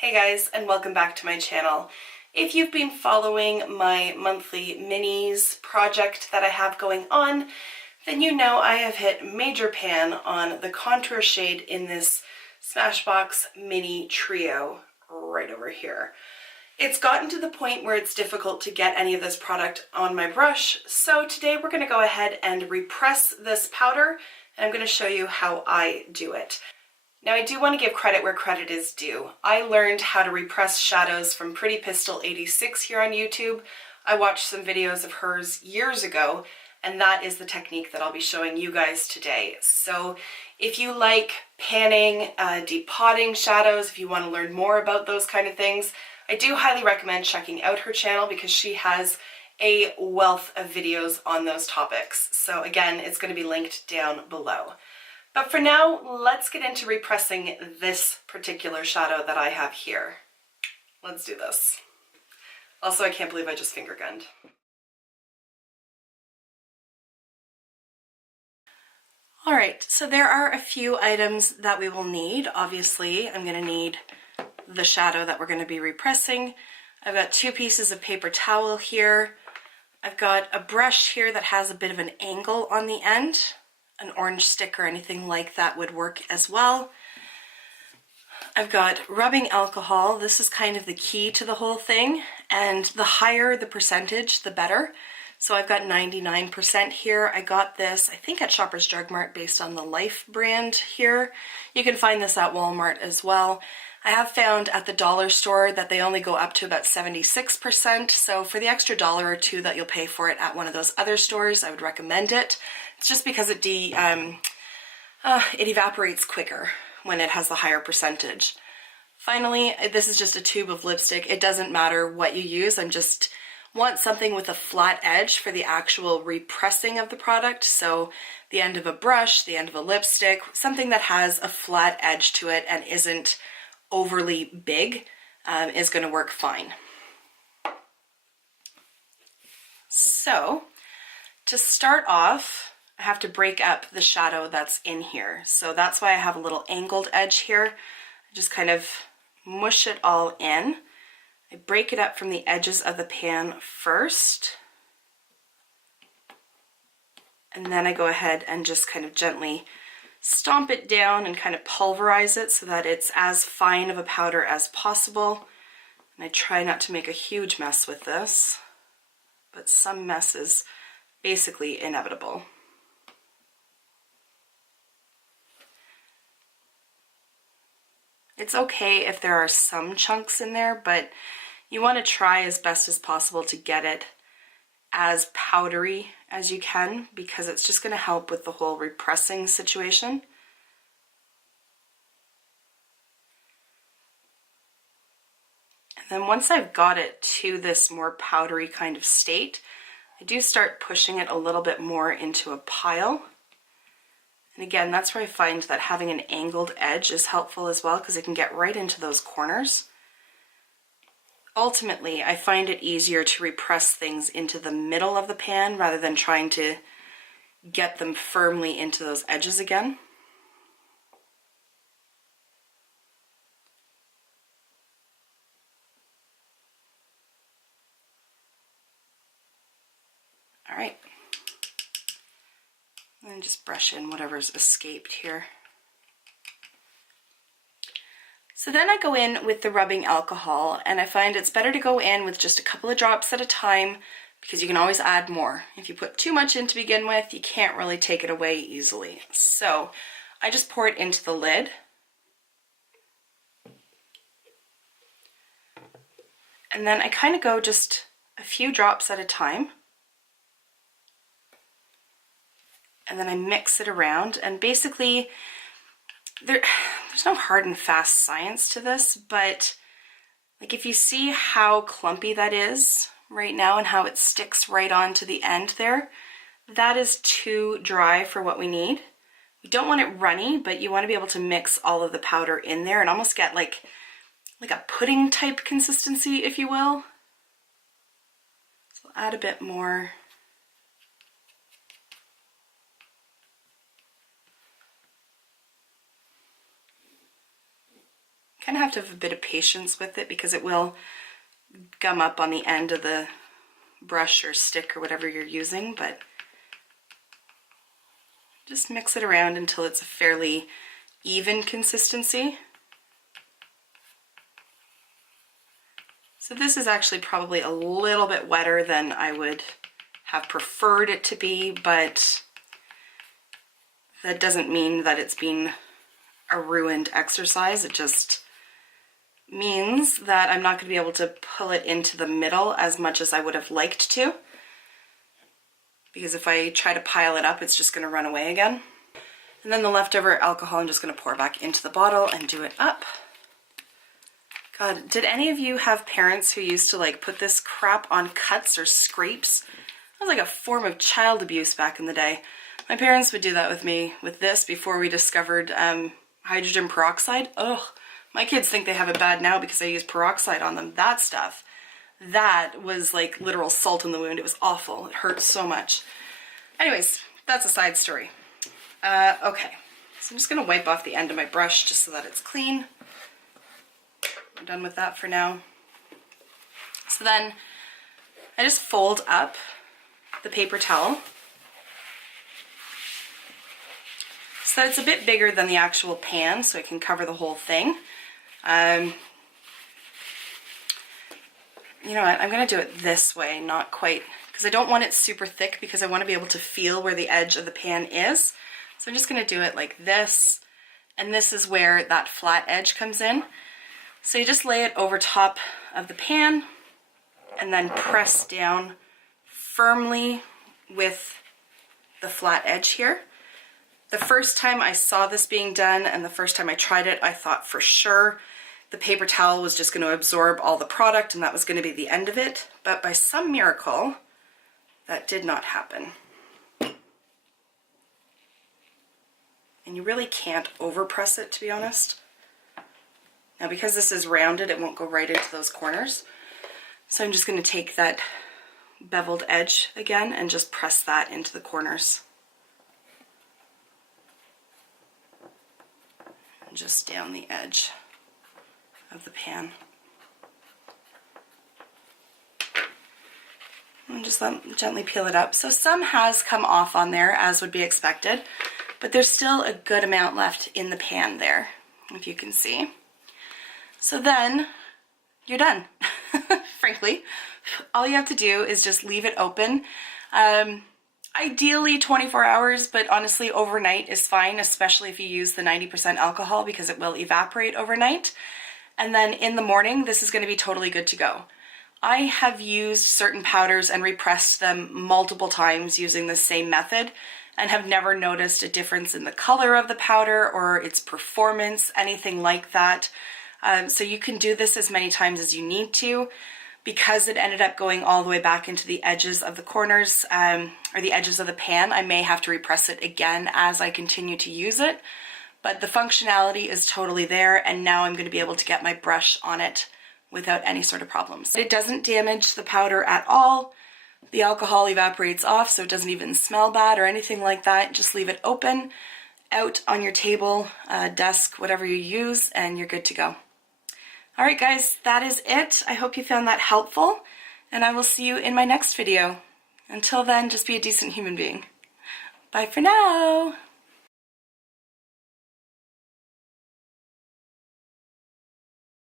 Hey guys, and welcome back to my channel. If you've been following my monthly minis project that I have going on, then you know I have hit major pan on the contour shade in this Smashbox Mini Trio right over here. It's gotten to the point where it's difficult to get any of this product on my brush, so today we're going to go ahead and repress this powder, and I'm going to show you how I do it. Now I do want to give credit where credit is due. I learned how to repress shadows from Pretty Pistol 86 here on YouTube. I watched some videos of hers years ago, and that is the technique that I'll be showing you guys today. So if you like panning, depotting shadows, if you want to learn more about those kind of things, I do highly recommend checking out her channel because she has a wealth of videos on those topics. So again, it's going to be linked down below. But for now, let's get into repressing this particular shadow that I have here. Let's do this. Also, I can't believe I just finger gunned. All right, so there are a few items that we will need. Obviously, I'm going to need the shadow that we're going to be repressing. I've got 2 pieces of paper towel here. I've got a brush here that has a bit of an angle on the end. An orange stick or anything like that would work as well. I've got rubbing alcohol. This is kind of the key to the whole thing, and the higher the percentage, the better. So I've got 99% here. I got this, I think, at Shoppers Drug Mart based on the Life brand here. You can find this at Walmart as well. I have found at the dollar store that they only go up to about 76%, so for the extra $1 or $2 that you'll pay for it at one of those other stores, I would recommend it. It's just because it evaporates quicker when it has the higher percentage. Finally, this is just a tube of lipstick. It doesn't matter what you use. I just want something with a flat edge for the actual repressing of the product. So the end of a brush, the end of a lipstick, something that has a flat edge to it and isn't overly big is going to work fine. So to start off, I have to break up the shadow that's in here. So that's why I have a little angled edge here. I just kind of mush it all in. I break it up from the edges of the pan first, and then I go ahead and just kind of gently stomp it down and kind of pulverize it so that it's as fine of a powder as possible. And I try not to make a huge mess with this, but some mess is basically inevitable. It's okay if there are some chunks in there, but you want to try as best as possible to get it as powdery as you can, because it's just going to help with the whole repressing situation. And then once I've got it to this more powdery kind of state, I do start pushing it a little bit more into a pile. And again, that's where I find that having an angled edge is helpful as well, because it can get right into those corners. Ultimately, I find it easier to repress things into the middle of the pan rather than trying to get them firmly into those edges again. All right. And just brush in whatever's escaped here. So then I go in with the rubbing alcohol, and I find it's better to go in with just a couple of drops at a time because you can always add more. If you put too much in to begin with, you can't really take it away easily. So I just pour it into the lid. And then I kind of go just a few drops at a time. And then I mix it around, and basically there's no hard and fast science to this, but like if you see how clumpy that is right now and how it sticks right on to the end there, that is too dry for what we need. We don't want it runny, but you want to be able to mix all of the powder in there and almost get like a pudding type consistency, if you will. So I'll add a bit more. kind of have to have a bit of patience with it because it will gum up on the end of the brush or stick or whatever you're using, but just mix it around until it's a fairly even consistency. So this is actually probably a little bit wetter than I would have preferred it to be, but that doesn't mean that it's been a ruined exercise. It just means that I'm not going to be able to pull it into the middle as much as I would have liked to, because if I try to pile it up, it's just going to run away again. And then the leftover alcohol I'm just going to pour back into the bottle and do it up. God, did any of you have parents who used to like put this crap on cuts or scrapes? That was like a form of child abuse back in the day. My parents would do that with me with this before we discovered hydrogen peroxide. Ugh, my kids think they have it bad now because I use peroxide on them. That stuff, that was like literal salt in the wound. It was awful. It hurt so much. Anyways, that's a side story. Okay, so I'm just going to wipe off the end of my brush just so that it's clean. I'm done with that for now. So then I just fold up the paper towel so that it's a bit bigger than the actual pan so it can cover the whole thing. You know what, I'm going to do it this way, not quite, because I don't want it super thick because I want to be able to feel where the edge of the pan is. So I'm just going to do it like this, and this is where that flat edge comes in. So you just lay it over top of the pan and then press down firmly with the flat edge here. The first time I saw this being done and the first time I tried it, I thought for sure the paper towel was just going to absorb all the product and that was going to be the end of it. But by some miracle, that did not happen. And you really can't overpress it, to be honest. Now because this is rounded, it won't go right into those corners. So I'm just going to take that beveled edge again and just press that into the corners. And just down the edge of the pan. And just gently peel it up. So some has come off on there, as would be expected, but there's still a good amount left in the pan there, if you can see. So then you're done. Frankly, all you have to do is just leave it open. Ideally 24 hours, but honestly overnight is fine, especially if you use the 90% alcohol because it will evaporate overnight. And then in the morning, this is going to be totally good to go. I have used certain powders and repressed them multiple times using the same method and have never noticed a difference in the color of the powder or its performance, anything like that. So you can do this as many times as you need to. Because it ended up going all the way back into the edges of the corners or the edges of the pan, I may have to repress it again as I continue to use it. But the functionality is totally there, and now I'm going to be able to get my brush on it without any sort of problems. It doesn't damage the powder at all. The alcohol evaporates off, so it doesn't even smell bad or anything like that. Just leave it open out on your table, desk, whatever you use, and you're good to go. All right, guys, that is it. I hope you found that helpful, and I will see you in my next video. Until then, just be a decent human being. Bye for now.